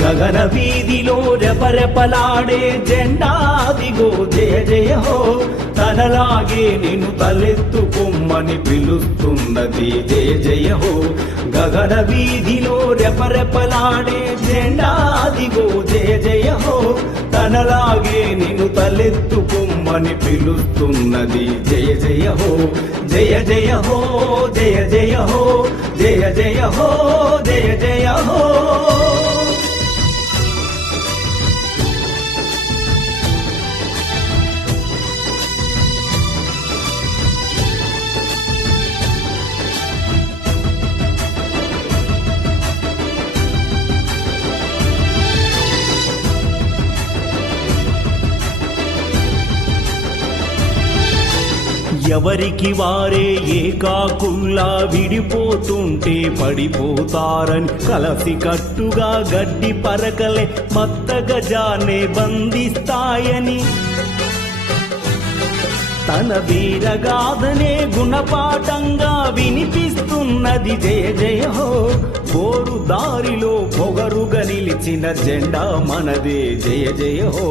గగన వీధిలో రెపరెపలాడే జెండాదిగో జయ జయ హో తనలాగే నిన్ను తలెత్తుకొమ్మని పిలుస్తున్నది జయ జయ హో గగన వీధిలో రెపరెపలాడే జెండాదిగో జయ జయ హో తనలాగే నిన్ను తలెత్తుకొమ్మని పిలుస్తున్నది జయ జయ హో జయ జయ హో జయ జయ హో జయ జయ హో జయ జయ హో ఎవరికి వారే ఏకాకుల్లా విడిపోతుంటే పడిపోతారని కలసి కట్టుగా గడ్డి పరకలే మత్త గజాన్నే బంధిస్తాయని తన వీరగాథనే గుణపాఠంగా వినిపిస్తున్నది జయ జయ హో పోరు దారిలో పొగరుగా నిలిచిన జెండా మనదే జయ జయ హో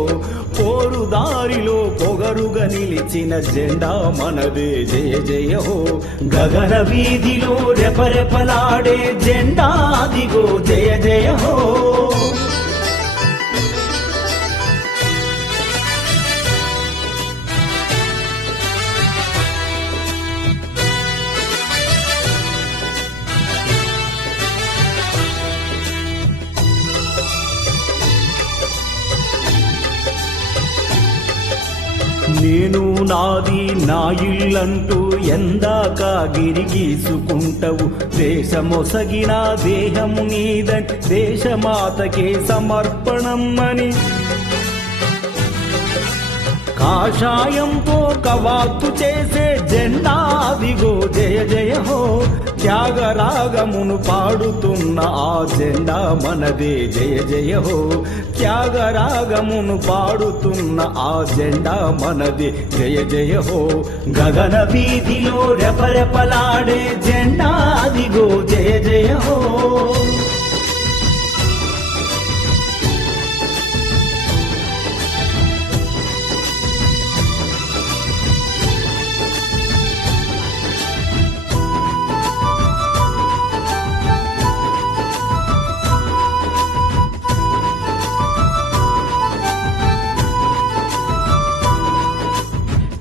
పోరు దారిలో పొగరుగా నిలిచిన జెండా మనదే జయ జయ హో గగన వీధిలో రెపరెపలాడే జెండా అదిగో జయ జయ హో నేను నాది నా ఇల్లంటూ ఎందాక గిరిగీసుకుంటవు దేశమొసగిన దేహము నీదని దేశమాతకే సమర్పణం అని కాషాయంతో కవాతు చేసే జెండాదిగో జయ జయ హో త్యాగరాగమును పాడుతున్న ఆ జెండా మనదే జయ జయ హో త్యాగరాగమును పాడుతున్న ఆ జెండా మనదే జయ జయ హో గగన వీధిలో రెపరెపలాడే జెండా అదిగో జయ జయ హో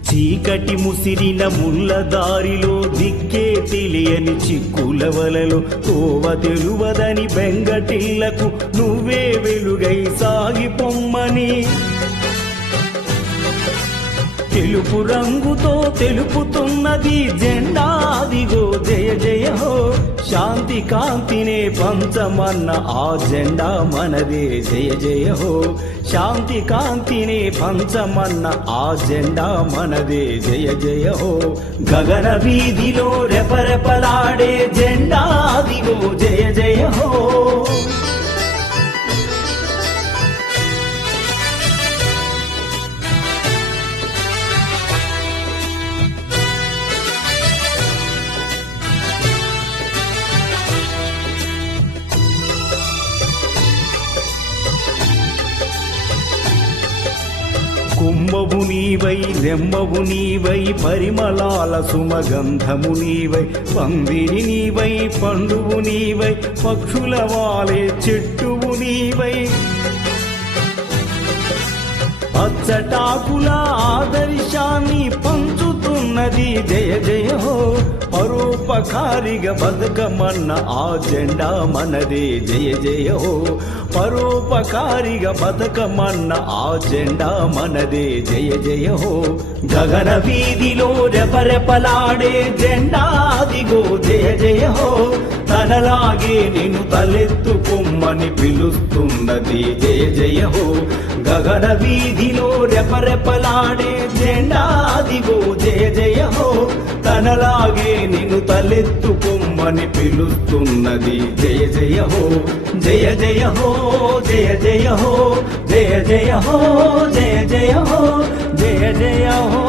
చీకటి ముసిరిన ముళ్ళ దారిలో దిక్కే తెలియని చిక్కుల వలలో తోవ తెలువదని బెంగటిల్లకు నువ్వే వెలుగై సాగిపొమ్మని తెలుపు రంగుతో తెలుపుతున్నది జెండా అదిగో జయ జయ హో శాంతి కాంతినే పంచమన్న ఆ జెండా మనదే జయ జయ హో శాంతి కాంతినే పంచమన్న ఆ జెండా మనదే జయ జయ హో గగన వీధిలో రెపరెపలాడే జెండా అదిగో జయ జయ హో కొమ్మవు నీవై రెమ్మవు నీవై పరిమళాల సుమగంధము నీవై పందిరి నీవై పండువు నీవై పక్షుల వాలే చెట్టువు నీవై పచ్చటాకుల ఆదర్శాన్ని పంచుతున్నది జయ జయ హో పరోపకారిగా బతుకమన్న ఆ జెండా మనదే జయ జయ హో పరోపకారిగా బతుకమన్న ఆ జెండా మనదే జయ జయ హో గగన వీధిలో రెపరెపలాడే జెండా అదిగో జయ జయ హో తనలాగే నిన్ను తలెత్తుకొమ్మని పిలుస్తున్నది జయ జయ హో గగన వీధిలో రెపరెపలాడే జెండా అదిగో జయ జయ హో తనలాగే నిన్ను తలెత్తుకొమ్మని పిలుస్తున్నది జయ జయ హో జయ జయ హో జయ జయ హో జయ జయ హో జయ జయ హో జయ జయ హో